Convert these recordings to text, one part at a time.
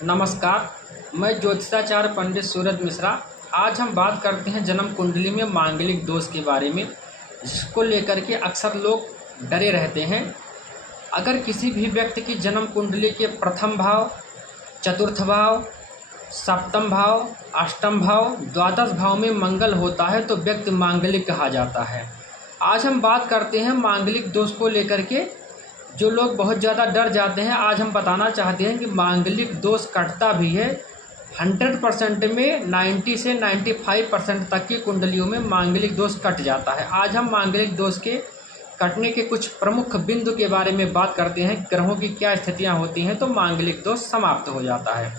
नमस्कार, मैं ज्योतिषाचार्य पंडित सूरज मिश्रा। आज हम बात करते हैं जन्म कुंडली में मांगलिक दोष के बारे में, जिसको लेकर के अक्सर लोग डरे रहते हैं। अगर किसी भी व्यक्ति की जन्म कुंडली के प्रथम भाव, चतुर्थ भाव, सप्तम भाव, अष्टम भाव, द्वादश भाव में मंगल होता है तो व्यक्ति मांगलिक कहा जाता है। आज हम बात करते हैं मांगलिक दोष को लेकर के। जो लोग बहुत ज़्यादा डर जाते हैं, आज हम बताना चाहते हैं कि मांगलिक दोष कटता भी है। 100% में 90 से 95% तक की कुंडलियों में मांगलिक दोष कट जाता है। आज हम मांगलिक दोष के कटने के कुछ प्रमुख बिंदु के बारे में बात करते हैं। ग्रहों की क्या स्थितियां होती हैं तो मांगलिक दोष समाप्त हो जाता है।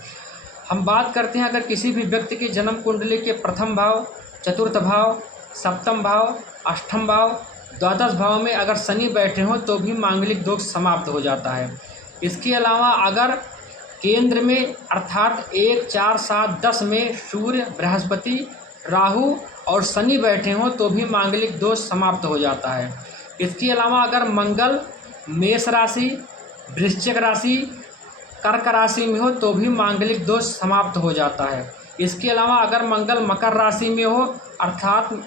हम बात करते हैं अगर किसी भी व्यक्ति की जन्म कुंडली के प्रथम भाव, चतुर्थ भाव, सप्तम भाव, अष्टम भाव, द्वादश भाव में अगर शनि बैठे हों तो भी मांगलिक दोष समाप्त हो जाता है। इसके अलावा अगर केंद्र में अर्थात 1, 4, 7, 10 में सूर्य, बृहस्पति, राहु और शनि बैठे हों तो भी मांगलिक दोष समाप्त हो जाता है। इसके अलावा अगर मंगल मेष राशि, वृश्चिक राशि, कर्क राशि में हो तो भी मांगलिक दोष समाप्त हो जाता है। इसके अलावा अगर मंगल मकर राशि में हो अर्थात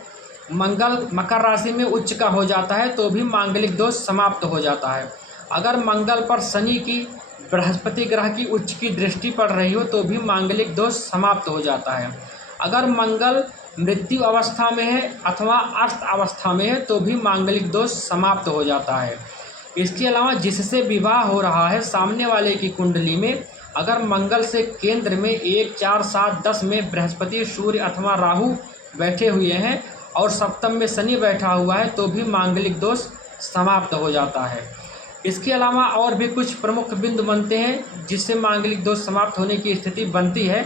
मंगल मकर राशि में उच्च का हो जाता है तो भी मांगलिक दोष समाप्त हो जाता है। अगर मंगल पर शनि की, बृहस्पति ग्रह की उच्च की दृष्टि पड़ रही हो तो भी मांगलिक दोष समाप्त हो जाता है। अगर मंगल मृत्यु अवस्था में है अथवा अस्त अवस्था में है तो भी मांगलिक दोष समाप्त हो जाता है। इसके अलावा जिससे विवाह हो रहा है सामने वाले की कुंडली में अगर मंगल से केंद्र में 1, 4, 7, 10 में बृहस्पति, सूर्य अथवा राहु बैठे हुए हैं और सप्तम में शनि बैठा हुआ है तो भी मांगलिक दोष समाप्त हो जाता है। इसके अलावा और भी कुछ प्रमुख बिंदु बनते हैं जिससे मांगलिक दोष समाप्त होने की स्थिति बनती है,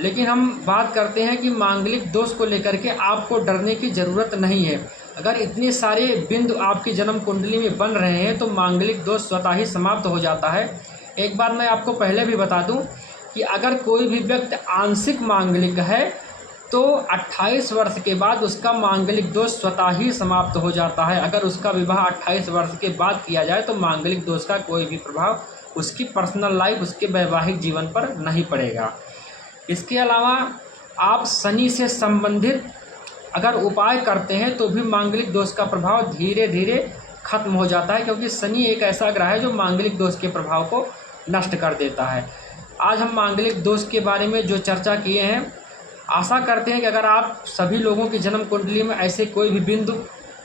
लेकिन हम बात करते हैं कि मांगलिक दोष को लेकर के आपको डरने की ज़रूरत नहीं है। अगर इतने सारे बिंदु आपकी जन्म कुंडली में बन रहे हैं तो मांगलिक दोष स्वतः ही समाप्त हो जाता है। एक बात मैं आपको पहले भी बता दूं कि अगर कोई भी व्यक्ति आंशिक मांगलिक है तो 28 वर्ष के बाद उसका मांगलिक दोष स्वतः ही समाप्त हो जाता है। अगर उसका विवाह 28 वर्ष के बाद किया जाए तो मांगलिक दोष का कोई भी प्रभाव उसकी पर्सनल लाइफ, उसके वैवाहिक जीवन पर नहीं पड़ेगा। इसके अलावा आप शनि से संबंधित अगर उपाय करते हैं तो भी मांगलिक दोष का प्रभाव धीरे धीरे खत्म हो जाता है, क्योंकि शनि एक ऐसा ग्रह है जो मांगलिक दोष के प्रभाव को नष्ट कर देता है। आज हम मांगलिक दोष के बारे में जो चर्चा किए हैं, आशा करते हैं कि अगर आप सभी लोगों की जन्म कुंडली में ऐसे कोई भी बिंदु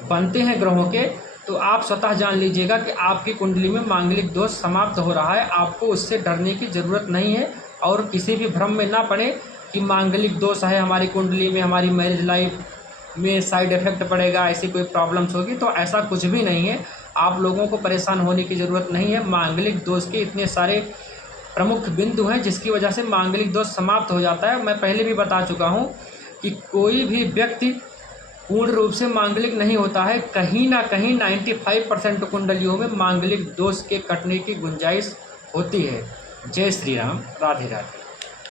बनते हैं ग्रहों के तो आप स्वतः जान लीजिएगा कि आपकी कुंडली में मांगलिक दोष समाप्त हो रहा है। आपको उससे डरने की ज़रूरत नहीं है और किसी भी भ्रम में ना पड़े कि मांगलिक दोष है हमारी कुंडली में, हमारी मैरिज लाइफ में साइड इफ़ेक्ट पड़ेगा, ऐसी कोई प्रॉब्लम्स होगी, तो ऐसा कुछ भी नहीं है। आप लोगों को परेशान होने की ज़रूरत नहीं है। मांगलिक दोष के इतने सारे प्रमुख बिंदु हैं जिसकी वजह से मांगलिक दोष समाप्त हो जाता है। मैं पहले भी बता चुका हूं कि कोई भी व्यक्ति पूर्ण रूप से मांगलिक नहीं होता है। कहीं ना कहीं 95% कुंडलियों में मांगलिक दोष के कटने की गुंजाइश होती है। जय श्री राम, राधे राधे।